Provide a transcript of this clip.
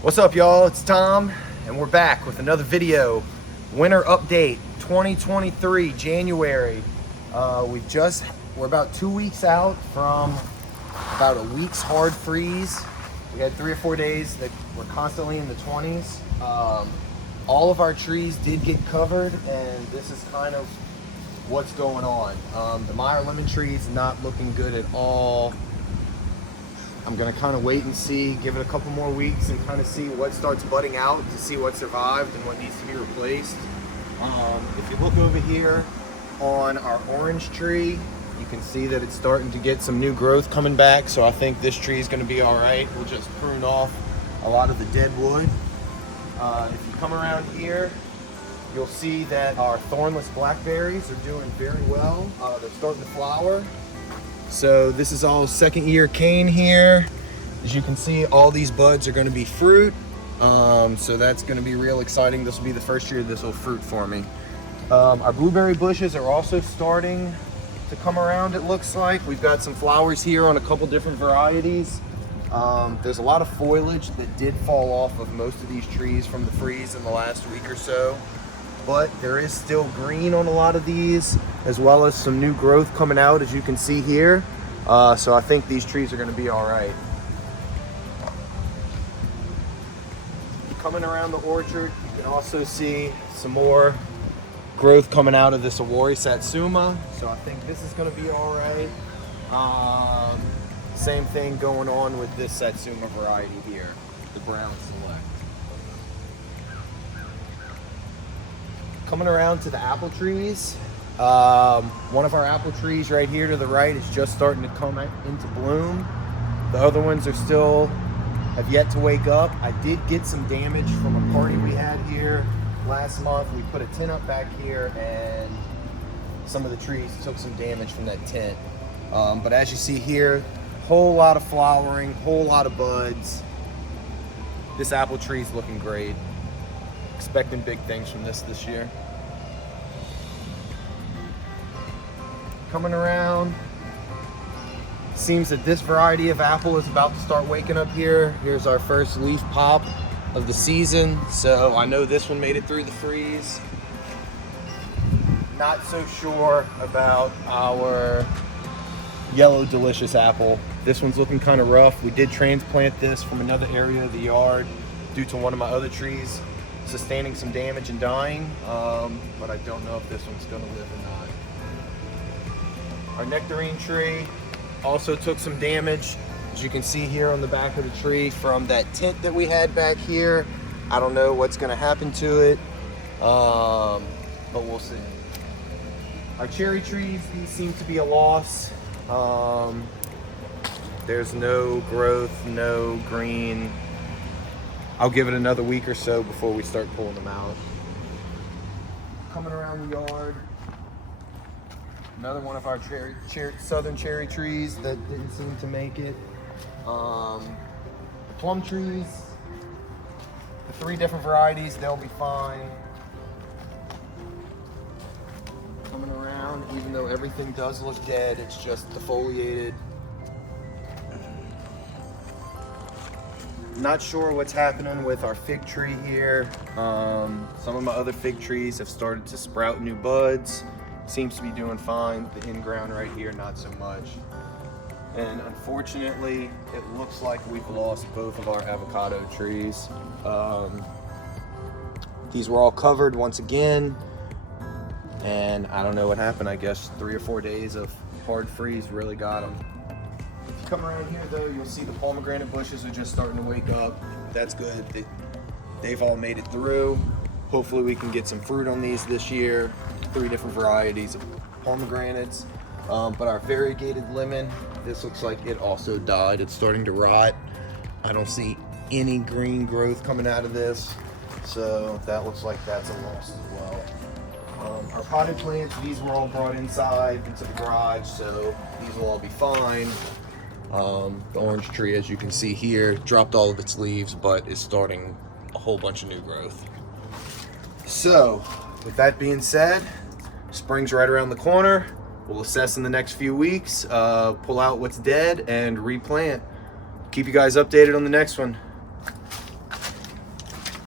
What's up, y'all? It's Tom, and we're back with another video. Winter update 2023 January. We're about 2 weeks out from about a week's hard freeze. We had 3 or 4 days that were constantly in the 20s. All of our trees did get covered, and this is kind of what's going on. The Meyer lemon tree is not looking good at all. I'm gonna kind of wait and see, give it a couple more weeks and kind of see what starts budding out to see what survived and what needs to be replaced. If you look over here on our orange tree, you can see that it's starting to get some new growth coming back. So I think this tree is gonna be all right. We'll just prune off a lot of the dead wood. If you come around here, you'll see that our thornless blackberries are doing very well. They're starting to flower. So this is all second year cane here. As you can see, all these buds are gonna be fruit. So that's gonna be real exciting. This will be the first year this will fruit for me. Our blueberry bushes are also starting to come around, it looks like. We've got some flowers here on a couple different varieties. There's a lot of foliage that did fall off of most of these trees from the freeze in the last week or so. But there is still green on a lot of these, as well as some new growth coming out, as you can see here. So I think these trees are gonna be all right. Coming around the orchard, you can also see some more growth coming out of this Awori Satsuma. So I think this is gonna be all right. Same thing going on with this Satsuma variety here, the Brown Select. Coming around to the apple trees, one of our apple trees right here to the right is just starting to come into bloom. The other ones have yet to wake up. I did get some damage from a party we had here last month. We put a tent up back here and some of the trees took some damage from that tent. But as you see here, whole lot of flowering, whole lot of buds. This apple tree is looking great. Expecting big things from this year. Coming around, seems that this variety of apple is about to start waking up here. Here's our first leaf pop of the season. So I know this one made it through the freeze. Not so sure about our yellow delicious apple. This one's looking kind of rough. We did transplant this from another area of the yard due to one of my other trees sustaining some damage and dying, but I don't know if this one's gonna live or not. Our nectarine tree also took some damage, as you can see here on the back of the tree from that tent that we had back here. I don't know what's gonna happen to it, but we'll see. Our cherry trees, these seem to be a loss. There's no growth, no green. I'll give it another week or so before we start pulling them out. Coming around the yard, another one of our southern cherry trees that didn't seem to make it. The plum trees, the 3 different varieties, they'll be fine. Coming around, even though everything does look dead, it's just defoliated. Not sure what's happening with our fig tree here. Some of my other fig trees have started to sprout new buds. Seems to be doing fine. The in-ground right here, not so much. And unfortunately, it looks like we've lost both of our avocado trees. These were all covered once again. And I don't know what happened. I guess 3 or 4 days of hard freeze really got them. If you come around here though, you'll see the pomegranate bushes are just starting to wake up. That's good. They've all made it through. Hopefully we can get some fruit on these this year. 3 different varieties of pomegranates. But our variegated lemon, this looks like it also died. It's starting to rot. I don't see any green growth coming out of this. So that looks like that's a loss as well. Our potted plants, these were all brought inside into the garage, so these will all be fine. The orange tree, as you can see here, dropped all of its leaves, but is starting a whole bunch of new growth. So, with that being said, spring's right around the corner. We'll assess in the next few weeks, pull out what's dead, and replant. Keep you guys updated on the next one.